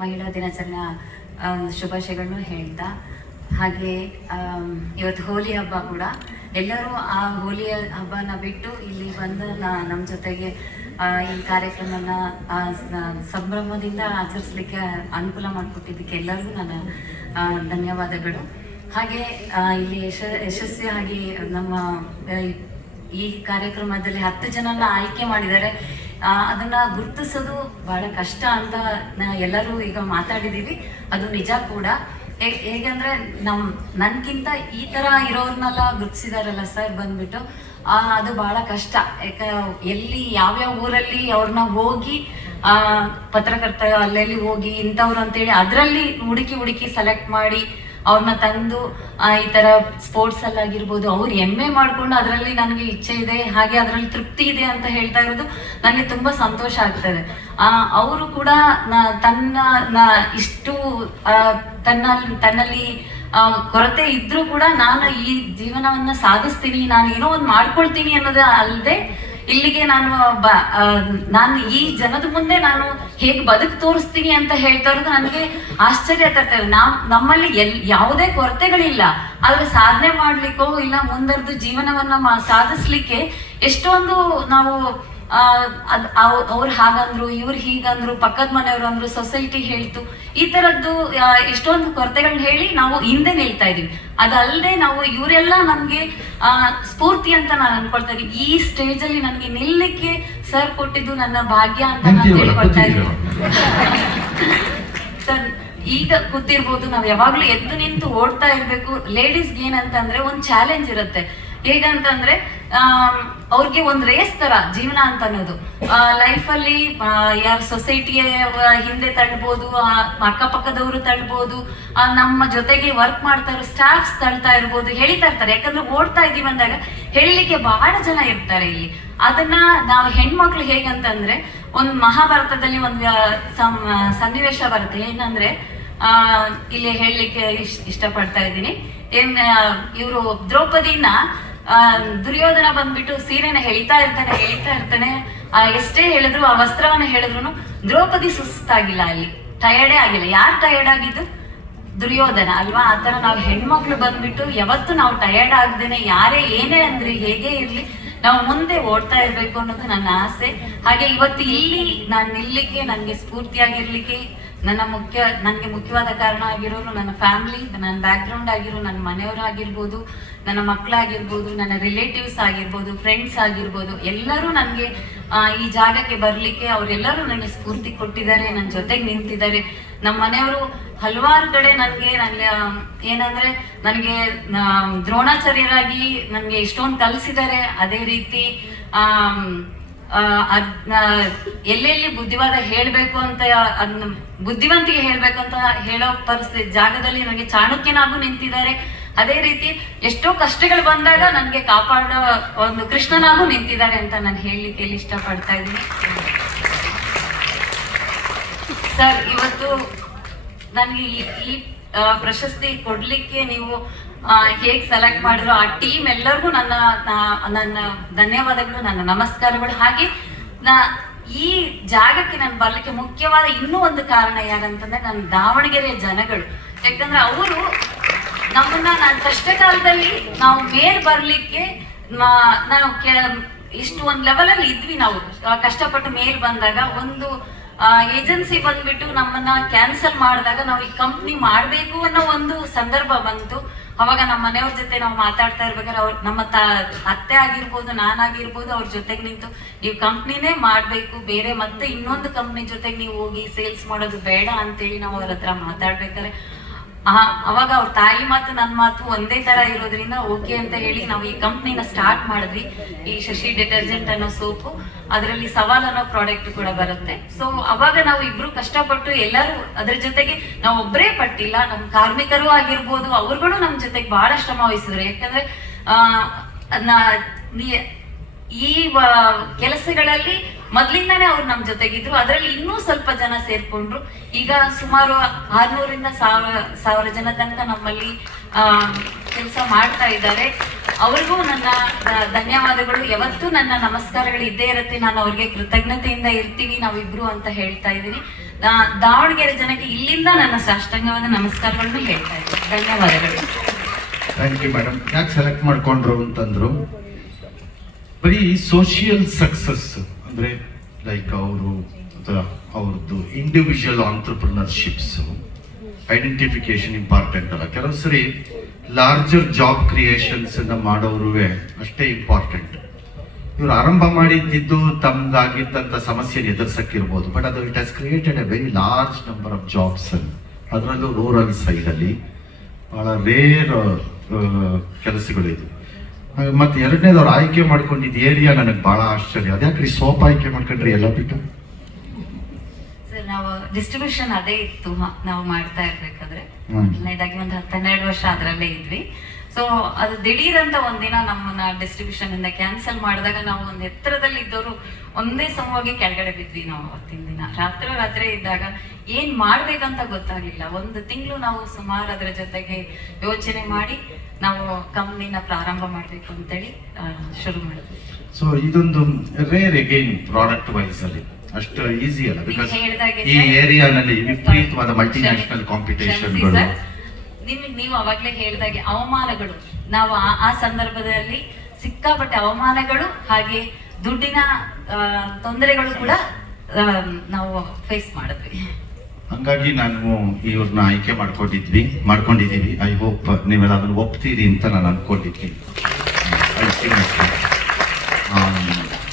ಮಹಿಳಾ ದಿನಾಚರಣೆ ಶುಭಾಶಯಗಳನ್ನು ಹೇಳ್ತಾ, ಹಾಗೆ ಇವತ್ತು ಹೋಲಿ ಹಬ್ಬ ಕೂಡ. ಎಲ್ಲರೂ ಆ ಹೋಲಿಯ ಹಬ್ಬನ ಬಿಟ್ಟು ಇಲ್ಲಿ ಬಂದು ನಮ್ಮ ಜೊತೆಗೆ ಈ ಕಾರ್ಯಕ್ರಮನ ಸಂಭ್ರಮದಿಂದ ಆಚರಿಸಲಿಕ್ಕೆ ಅನುಕೂಲ ಮಾಡಿಕೊಟ್ಟಿದ್ದಕ್ಕೆ ಎಲ್ಲರಿಗೂ ನನ್ನ ಧನ್ಯವಾದಗಳು. ಹಾಗೆ ಇಲ್ಲಿ ಯಶಸ್ವಿಯಾಗಿ ನಮ್ಮ ಈ ಕಾರ್ಯಕ್ರಮದಲ್ಲಿ 10 ಜನನ ಆಯ್ಕೆ ಮಾಡಿದ್ದಾರೆ. ಅದನ್ನ ಗುರುತಿಸೋದು ಬಹಳ ಕಷ್ಟ ಅಂತ ಎಲ್ಲರೂ ಈಗ ಮಾತಾಡಿದೀವಿ. ಅದು ನಿಜ ಕೂಡ. ಹೇಗಂದ್ರೆ ನನ್ಗಿಂತ ಈ ತರ ಇರೋರ್ನೆಲ್ಲ ಗುರುತಿಸಿದಾರಲ್ಲ ಸರ್ ಬಂದ್ಬಿಟ್ಟು, ಅದು ಬಹಳ ಕಷ್ಟ. ಎಲ್ಲಿ ಯಾವ್ಯಾವ ಊರಲ್ಲಿ ಅವ್ರನ್ನ ಹೋಗಿ ಪತ್ರಕರ್ತ ಅಲ್ಲೆಲ್ಲಿ ಹೋಗಿ ಇಂಥವ್ರು ಅಂತೇಳಿ ಅದರಲ್ಲಿ ಹುಡುಕಿ ಸೆಲೆಕ್ಟ್ ಮಾಡಿ ಅವ್ರನ್ನ ತಂದು ಈ ತರ ಸ್ಪೋರ್ಟ್ಸ್ ಆಗಿರ್ಬೋದು ಅವ್ರು MA ಮಾಡ್ಕೊಂಡು ಅದರಲ್ಲಿ ನನಗೆ ಇಚ್ಛೆ ಇದೆ, ಹಾಗೆ ಅದರಲ್ಲಿ ತೃಪ್ತಿ ಇದೆ ಅಂತ ಹೇಳ್ತಾ ಇರೋದು ನನಗೆ ತುಂಬಾ ಸಂತೋಷ ಆಗ್ತದೆ. ಅವರು ಕೂಡ ಇಷ್ಟು ತನ್ನಲ್ಲಿ ಕೊರತೆ ಇದ್ರೂ ಕೂಡ ನಾನು ಈ ಜೀವನವನ್ನ ಸಾಧಿಸ್ತೀನಿ, ನಾನು ಏನೋ ಒಂದು ಮಾಡ್ಕೊಳ್ತೀನಿ ಅನ್ನೋದು ಅಲ್ಲದೆ ಇಲ್ಲಿಗೆ ನಾನು ಈ ಜನದ ಮುಂದೆ ನಾನು ಹೇಗೆ ಬದುಕು ತೋರಿಸ್ತೀನಿ ಅಂತ ಹೇಳ್ತಾ ಇರೋದು ನನಗೆ ಆಶ್ಚರ್ಯ ತರ್ತದೆ. ನಮ್ಮಲ್ಲಿ ಯಾವುದೇ ಕೊರತೆಗಳಿಲ್ಲ, ಆದ್ರೆ ಸಾಧನೆ ಮಾಡ್ಲಿಕ್ಕೋ ಇಲ್ಲ ಮುಂದರ್ದು ಜೀವನವನ್ನ ಸಾಧಿಸ್ಲಿಕ್ಕೆ ಎಷ್ಟೊಂದು ನಾವು ಅವ್ರು ಹಾಗಂದ್ರು, ಇವ್ರು ಹೀಗಂದ್ರು, ಪಕ್ಕದ ಮನೆಯವರು ಅಂದ್ರು, ಸೊಸೈಟಿ ಹೇಳ್ತು, ಈ ತರದ್ದು ಎಷ್ಟೊಂದು ಕೊರತೆಗಳನ್ನ ಹೇಳಿ ನಾವು ಹಿಂದೆ ನಿಲ್ತಾ ಇದೀವಿ. ಅದಲ್ಲದೆ ನಾವು ಇವರೆಲ್ಲ ನಮ್ಗೆ ಸ್ಫೂರ್ತಿ ಅಂತ ನಾನು ಅನ್ಕೊಳ್ತಾ ಇದೀನಿ. ಈ ಸ್ಟೇಜ್ ಅಲ್ಲಿ ನನ್ಗೆ ನಿಲ್ಲಕ್ಕೆ ಸರ್ ಕೊಟ್ಟಿದ್ದು ನನ್ನ ಭಾಗ್ಯ ಅಂತ ನಾನು ತಿಳ್ಕೊಳ್ತಾ ಇದ್ದೀನಿ. ಸರ್ ಈಗ ಕೂತಿರ್ಬೋದು, ನಾವ್ ಯಾವಾಗ್ಲೂ ಎದ್ದು ನಿಂತು ಓಡ್ತಾ ಇರ್ಬೇಕು. ಲೇಡೀಸ್ಗೆ ಏನಂತಂದ್ರೆ ಒಂದು ಚಾಲೆಂಜ್ ಇರುತ್ತೆ. ಹೇಗಂತಂದ್ರೆ ಅವ್ರಿಗೆ ಒಂದ್ ರೇಸ್ ತರ ಜೀವನ ಅಂತ ಅನ್ನೋದು. ಲೈಫಲ್ಲಿ ಯಾರು ಸೊಸೈಟಿಯ ಹಿಂದೆ ತಳ್ಬೋದು, ಅಕ್ಕಪಕ್ಕದವರು ತಳ್ಬೋದು, ನಮ್ಮ ಜೊತೆಗೆ ವರ್ಕ್ ಮಾಡ್ತಾ ಇರೋ ಸ್ಟಾಫ್ಸ್ ತಳ್ತಾ ಇರ್ಬೋದು, ಹೇಳಿತಾ ಇರ್ತಾರೆ. ಯಾಕಂದ್ರೆ ಓಡ್ತಾ ಇದೀವಿ ಅಂದಾಗ ಹೇಳಲಿಕ್ಕೆ ಬಹಳ ಜನ ಇರ್ತಾರೆ ಇಲ್ಲಿ. ಅದನ್ನ ನಾವು ಹೆಣ್ಮಕ್ಳು ಹೇಗಂತಂದ್ರೆ, ಒಂದ್ ಮಹಾಭಾರತದಲ್ಲಿ ಒಂದ್ ಸನ್ನಿವೇಶ ಬರುತ್ತೆ. ಏನಂದ್ರೆ ಇಲ್ಲಿ ಹೇಳಲಿಕ್ಕೆ ಇಷ್ಟಪಡ್ತಾ ಇದ್ದೀನಿ. ಇವರು ದ್ರೌಪದಿನ ದುರ್ಯೋಧನ ಬಂದ್ಬಿಟ್ಟು ಸೀರೆನ ಎಳಿತಾ ಇರ್ತಾನೆ. ಎಷ್ಟೇ ಹೇಳಿದ್ರು, ಆ ವಸ್ತ್ರವನ್ನ ಹೇಳಿದ್ರು ದ್ರೌಪದಿ ಸುಸ್ತಾಗಿಲ್ಲ, ಅಲ್ಲಿ ಟಯರ್ಡೇ ಆಗಿಲ್ಲ. ಯಾರು ಟಯರ್ಡ್ ಆಗಿದ್ದು? ದುರ್ಯೋಧನ ಅಲ್ವಾ? ಆತರ ನಾವು ಹೆಣ್ಮಕ್ಳು ಬಂದ್ಬಿಟ್ಟು ಯಾವತ್ತು ನಾವು ಟಯರ್ಡ್ ಆಗ್ದೇನೆ, ಯಾರೇ ಏನೇ ಅಂದ್ರಿ ಹೇಗೆ ಇರ್ಲಿ, ನಾವು ಮುಂದೆ ಓಡ್ತಾ ಇರ್ಬೇಕು ಅನ್ನೋದು ನನ್ನ ಆಸೆ. ಹಾಗೆ ಇವತ್ತು ಇಲ್ಲಿ ನಾನು ನಿಲ್ಲಿಕ್ಕೆ, ನನಗೆ ಸ್ಫೂರ್ತಿಯಾಗಿರ್ಲಿಕ್ಕೆ ನನಗೆ ಮುಖ್ಯವಾದ ಕಾರಣ ಆಗಿರೋರು ನನ್ನ ಫ್ಯಾಮಿಲಿ, ನನ್ನ ಬ್ಯಾಕ್ ಗ್ರೌಂಡ್ ಆಗಿರೋ ನನ್ನ ಮನೆಯವರಾಗಿರ್ಬೋದು, ನನ್ನ ಮಕ್ಕಳಾಗಿರ್ಬೋದು, ನನ್ನ ರಿಲೇಟಿವ್ಸ್ ಆಗಿರ್ಬೋದು, ಫ್ರೆಂಡ್ಸ್ ಆಗಿರ್ಬೋದು, ಎಲ್ಲರೂ ನನಗೆ ಈ ಜಾಗಕ್ಕೆ ಬರ್ಲಿಕ್ಕೆ ಅವರೆಲ್ಲರೂ ನನಗೆ ಸ್ಫೂರ್ತಿ ಕೊಟ್ಟಿದ್ದಾರೆ, ನನ್ನ ಜೊತೆಗೆ ನಿಂತಿದ್ದಾರೆ. ನಮ್ಮ ಮನೆಯವರು ಹಲವಾರು ಕಡೆ ನನಗೆ ಏನಂದ್ರೆ ನನಗೆ ದ್ರೋಣಾಚಾರ್ಯರಾಗಿ ನನಗೆ ಎಷ್ಟೊಂದು ಕಲಿಸಿದ್ದಾರೆ. ಅದೇ ರೀತಿ ಎಲ್ಲೆಲ್ಲಿ ಬುದ್ಧಿವಾದ ಹೇಳ್ಬೇಕು ಅಂತ, ಬುದ್ಧಿವಂತಿಗೆ ಹೇಳ್ಬೇಕು ಅಂತ ಹೇಳೋ ಪರಿಸ್ಥಿತಿ ಜಾಗದಲ್ಲಿ ನನಗೆ ಚಾಣಕ್ಯನಾಗೂ ನಿಂತಿದ್ದಾರೆ. ಅದೇ ರೀತಿ ಎಷ್ಟೋ ಕಷ್ಟಗಳು ಬಂದಾಗ ನನಗೆ ಕಾಪಾಡೋ ಒಂದು ಕೃಷ್ಣನಾಗೂ ನಿಂತಿದ್ದಾರೆ ಅಂತ ನಾನು ಹೇಳಲಿಕ್ಕೆ ಇಷ್ಟಪಡ್ತಾ ಇದ್ದೀನಿ. ಸರ್, ಇವತ್ತು ನನಗೆ ಈ ಪ್ರಶಸ್ತಿ ಕೊಡ್ಲಿಕ್ಕೆ ನೀವು ಹೇಗೆ ಸೆಲೆಕ್ಟ್ ಮಾಡಿದ್ರು ಆ ಟೀಮ್ ಎಲ್ಲರಿಗೂ ನನ್ನ ಧನ್ಯವಾದಗಳು, ನನ್ನ ನಮಸ್ಕಾರಗಳು. ಹಾಗೆ ಈ ಜಾಗಕ್ಕೆ ನಾನು ಬರ್ಲಿಕ್ಕೆ ಮುಖ್ಯವಾದ ಇನ್ನೂ ಒಂದು ಕಾರಣ ಯಾರಂತಂದ್ರೆ ನನ್ನ ದಾವಣಗೆರೆಯ ಜನಗಳು. ಯಾಕಂದ್ರೆ ಅವರು ನಮ್ಮನ್ನ ನಾನು ಕಷ್ಟ ಕಾಲದಲ್ಲಿ ನಾವು ಮೇಲ್ ಬರ್ಲಿಕ್ಕೆ ನಾನು ಇಷ್ಟು ಒಂದು ಲೆವೆಲ್ ಅಲ್ಲಿ ಇದ್ವಿ. ನಾವು ಕಷ್ಟಪಟ್ಟು ಮೇಲ್ ಬಂದಾಗ ಒಂದು ಏಜೆನ್ಸಿ ಬಂದ್ಬಿಟ್ಟು ನಮ್ಮನ್ನ ಕ್ಯಾನ್ಸಲ್ ಮಾಡಿದಾಗ ನಾವು ಈ ಕಂಪ್ನಿ ಮಾಡ್ಬೇಕು ಅನ್ನೋ ಒಂದು ಸಂದರ್ಭ ಬಂತು. ಅವಾಗ ನಮ್ಮ ಮನೆಯವ್ರ ಜೊತೆ ನಾವು ಮಾತಾಡ್ತಾ ಇರ್ಬೇಕಾದ್ರೆ ಅವ್ರು ನಮ್ಮ ಅತ್ತೆ ಆಗಿರ್ಬೋದು, ನಾನಾಗಿರ್ಬೋದು, ಅವ್ರ ಜೊತೆಗೆ ನಿಂತು ನೀವು ಕಂಪ್ನಿನೇ ಮಾಡ್ಬೇಕು, ಬೇರೆ ಮತ್ತೆ ಇನ್ನೊಂದು ಕಂಪ್ನಿ ಜೊತೆಗೆ ನೀವು ಹೋಗಿ ಸೇಲ್ಸ್ ಮಾಡೋದು ಬೇಡ ಅಂತೇಳಿ ನಾವು ಅವ್ರ ಹತ್ರ ಮಾತಾಡ್ಬೇಕಾದ್ರೆ ಅವಾಗ ಅವ್ರ ತಾಯಿ ಮಾತು ನನ್ನ ಮಾತು ಒಂದೇ ತರ ಇರೋದ್ರಿಂದ ಓಕೆ ಅಂತ ಹೇಳಿ ನಾವು ಈ ಕಂಪ್ನಿನ ಸ್ಟಾರ್ಟ್ ಮಾಡಿದ್ವಿ. ಈ ಶಶಿ ಡಿಟರ್ಜೆಂಟ್ ಅನ್ನೋ ಸೋಪು, ಅದರಲ್ಲಿ ಸವಾಲ್ ಅನ್ನೋ ಪ್ರಾಡಕ್ಟ್ ಕೂಡ ಬರುತ್ತೆ. ಸೊ ಅವಾಗ ನಾವು ಇಬ್ರು ಕಷ್ಟಪಟ್ಟು ಎಲ್ಲರೂ ಅದ್ರ ಜೊತೆಗೆ ನಾವು ಒಬ್ಬರೇ ಪಟ್ಟಿಲ್ಲ, ನಮ್ಮ ಕಾರ್ಮಿಕರು ಆಗಿರ್ಬೋದು, ಅವ್ರುಗಳು ನಮ್ಮ ಜೊತೆಗೆ ಬಹಳ ಶ್ರಮ ವಹಿಸಿದ್ರು. ಯಾಕಂದ್ರೆ ಈ ಕೆಲಸಗಳಲ್ಲಿ ಮೊದ್ಲಿಂದಾನೇ ಅವ್ರು ನಮ್ಮ ಜೊತೆಗಿದ್ರು. ಅದರಲ್ಲಿ ಇನ್ನೂ ಸ್ವಲ್ಪ ಜನ ಸೇರ್ಕೊಂಡ್ರು. ಈಗ ಸುಮಾರು 600ರಿಂದ 1000 ಜನ ತನಕ ನಮ್ಮಲ್ಲಿ ಕೆಲಸ ಮಾಡ್ತಾ ಇದ್ದಾರೆ. ಅವ್ರಿಗೂ ನನ್ನ ಧನ್ಯವಾದಗಳು. ಯಾವತ್ತೂ ನನ್ನ ನಮಸ್ಕಾರಗಳು ಇದ್ದೇ ಇರುತ್ತೆ. ನಾನು ಅವ್ರಿಗೆ ಕೃತಜ್ಞತೆಯಿಂದ ಇರ್ತೀವಿ ನಾವಿಬ್ರು ಅಂತ ಹೇಳ್ತಾ ಇದ್ದೀನಿ. ದಾವಣಗೆರೆ ಜನಕ್ಕೆ ಇಲ್ಲಿಂದ ನನ್ನ ಸಾಷ್ಟಾಂಗವಾದ ನಮಸ್ಕಾರಗಳನ್ನು ಹೇಳ್ತಾ ಇದ್ದೀನಿ. ಧನ್ಯವಾದಗಳು. Thank you madam. ಯಾಕೆ ಸೆಲೆಕ್ಟ್ ಮಾಡ್ಕೊಂಡ್ರು ಅಂತಂದ್ರು, ಬರೀ ಸೋಷಿಯಲ್ ಸಕ್ಸಸ್ ಅಂದ್ರೆ ಲೈಕ್ ಅವ್ರದ್ದು ಇಂಡಿವಿಜುವಲ್ ಆಂಟ್ರಪ್ರಿನರ್ಶಿಪ್ಸ್ ಐಡೆಂಟಿಫಿಕೇಶನ್ ಇಂಪಾರ್ಟೆಂಟ್ ಅಲ್ಲ. ಕೆಲವು ಸರಿ ಲಾರ್ಜರ್ ಜಾಬ್ ಕ್ರಿಯೇಷನ್ಸ್ ಮಾಡೋರು ಅಷ್ಟೇ ಇಂಪಾರ್ಟೆಂಟ್. ಇವ್ರು ಆರಂಭ ಮಾಡಿದ್ದು ತಮ್ದಾಗಿದ್ದಂಥ ಸಮಸ್ಯೆನ ಎದುರಿಸಕ್ಕಿರ್ಬೋದು, ಬಟ್ ಅದು it has created A very large number of jobs. ಅದರಲ್ಲೂ ರೂರಲ್ ಸೈಡಲ್ಲಿ ಬಹಳ ರೇರ್ ಕೆಲಸಗಳಿದು. ಮತ್ತೆ ಎರಡನೇದು ಅವ್ರು ಆಯ್ಕೆ ಮಾಡ್ಕೊಂಡಿದ್ದು ಏರಿಯಾ ನನಗೆ ಬಹಳ ಆಶ್ಚರ್ಯ. ಅದ್ಯಾಕ್ರಿ ಸೋಪ್ ಆಯ್ಕೆ ಮಾಡ್ಕೊಂಡ್ರಿ ಎಲ್ಲ ಬಿಟ್ಟು? ಸರ್, ನಾವು ಡಿಸ್ಟ್ರಿಬ್ಯೂಷನ್ ಅದೇ ಇತ್ತು ನಾವು ಮಾಡ್ತಾ ಇರ್ಬೇಕಾದ್ರೆ. ಮೊದಲನೇದಾಗಿ ಒಂದು 12 ವರ್ಷ ಅದರಲ್ಲೇ ಇದ್ವಿ. ಸೊ ಅದು ದಿಢೀರ್ ಅಂತ ಒಂದಿನ ನಮ್ಮನ್ನ ಡಿಸ್ಟ್ರಿಬ್ಯೂಷನ್ ಇಂದ ಕ್ಯಾನ್ಸಲ್ ಮಾಡಿದಾಗ ನಾವು ಒಂದು ಎತ್ತರದಲ್ಲಿ ಇದ್ದವರು ಒಂದೇ ಸಮವಾಗಿ ಕೆಳಗಡೆ ಬಿದ್ವಿ. ನಾವು ಅವತ್ತಿನ ದಿನ ರಾತ್ರಿ ಇದ್ದಾಗ ಏನ್ ಮಾಡ್ಬೇಕಂತ ಗೊತ್ತಾಗ್ಲಿಲ್ಲ. 1 ತಿಂಗಳು ನಾವು ಸುಮಾರು ಅದರ ಜೊತೆಗೆ ಯೋಚನೆ ಮಾಡಿ ನಾವು ಕಂಪ್ನಿನ ಪ್ರಾರಂಭ ಮಾಡ್ಬೇಕು ಅಂತೇಳಿ ಶುರು ಮಾಡಿದ್ವಿ. ಸೊ ಇದೊಂದು ರೇರ್ ಅಗೈನ್ ಪ್ರಾಡಕ್ಟ್ ವೈಸ್ ಅಲ್ಲಿ ಅಷ್ಟು ಈಸಿ ಅಲ್ಲ, ಬಿಕಾಸ್ ಈ ಏರಿಯಾನಲ್ಲಿ ವಿಪರೀತವಾದ ಮಲ್ಟಿನ್ಯಾಷನಲ್ ಕಾಂಪಿಟೇಷನ್ಗಳು. ನೀವು ಅವಾಗ್ಲೇ ಹೇಳಿದಾಗೆ ಅವಮಾನಗಳು, ನಾವು ಆ ಸಂದರ್ಭದಲ್ಲಿ ಸಿಕ್ಕಾಪಟ್ಟೆ ಅವಮಾನಗಳು ಹಾಗೆ ದುಡ್ಡಿನ ತೊಂದರೆಗಳು ಕೂಡ ನಾವು ಫೇಸ್ ಮಾಡಿದ್ವಿ. ಹಂಗಾಗಿ ನಾನು ಇವ್ರನ್ನ ಆಯ್ಕೆ ಮಾಡ್ಕೊಂಡಿದ್ದೀವಿ. ಐ ಹೋಪ್ ನೀವೆಲ್ಲ ಅದನ್ನು ಒಪ್ತೀರಿ ಅಂತ ನಾನು ಅನ್ಕೊಂಡಿದ್ದೀನಿ.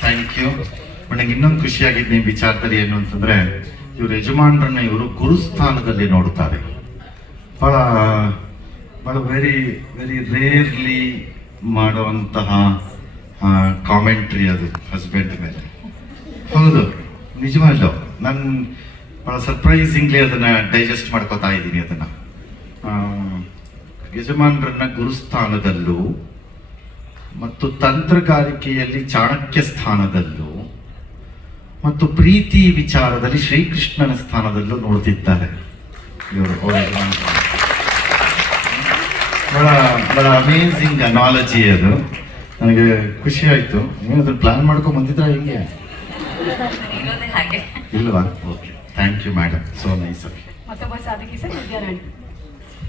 Thank you. ನನಗೆ ಇನ್ನೊಂದು ಖುಷಿಯಾಗಿದ್ದು ನಿಮ್ಮ ವಿಚಾರದಲ್ಲಿ ಏನು ಅಂತಂದ್ರೆ, ಇವ್ರ ಯಜಮಾನರನ್ನ ಇವರು ಗುರುಸ್ಥಾನದಲ್ಲಿ ನೋಡ್ತಾರೆ. ಬಹಳ ವೆರಿ ವೆರಿ ರೇರ್ಲಿ ಮಾಡುವಂತಹ ಕಾಮೆಂಟ್ರಿ ಅದು ಹಸ್ಬೆಂಡ್ ಮೇಲೆ. ಹೌದು, ನಿಜವಾಗ್ಲೂ ನಾನು ಬಹಳ ಸರ್ಪ್ರೈಸಿಂಗ್ಲಿ ಅದನ್ನ ಡೈಜೆಸ್ಟ್ ಮಾಡ್ಕೋತಾ ಇದ್ದೀನಿ. ಅದನ್ನ ಯಜಮಾನರನ್ನ ಗುರುಸ್ಥಾನದಲ್ಲೂ ಮತ್ತು ತಂತ್ರಗಾರಿಕೆಯಲ್ಲಿ ಚಾಣಕ್ಯ ಸ್ಥಾನದಲ್ಲೂ ಮತ್ತು ಪ್ರೀತಿ ವಿಚಾರದಲ್ಲಿ ಶ್ರೀಕೃಷ್ಣನ ಸ್ಥಾನದಲ್ಲೂ ನೋಡ್ತಿದ್ದಾರೆ ಇವರು. ಬಹಳ ಅಮೇಝಿಂಗ್ ಅನಾಲಜಿ ಅದು. ನನಗೆ ಖುಷಿ ಆಯ್ತು. ನೀವು ಅದನ್ನ ಪ್ಲಾನ್ ಮಾಡ್ಕೊಂಡು ಬಂದಿದ್ರ ಹಿಂಗೆ ಇಲ್ವಾ? Okay, thank you madam. So nice. ಮತ್ತೊಬ್ಬ ಸಾಧಕಿ ಸರ್ ವಿದ್ಯಾರಾಣಿ.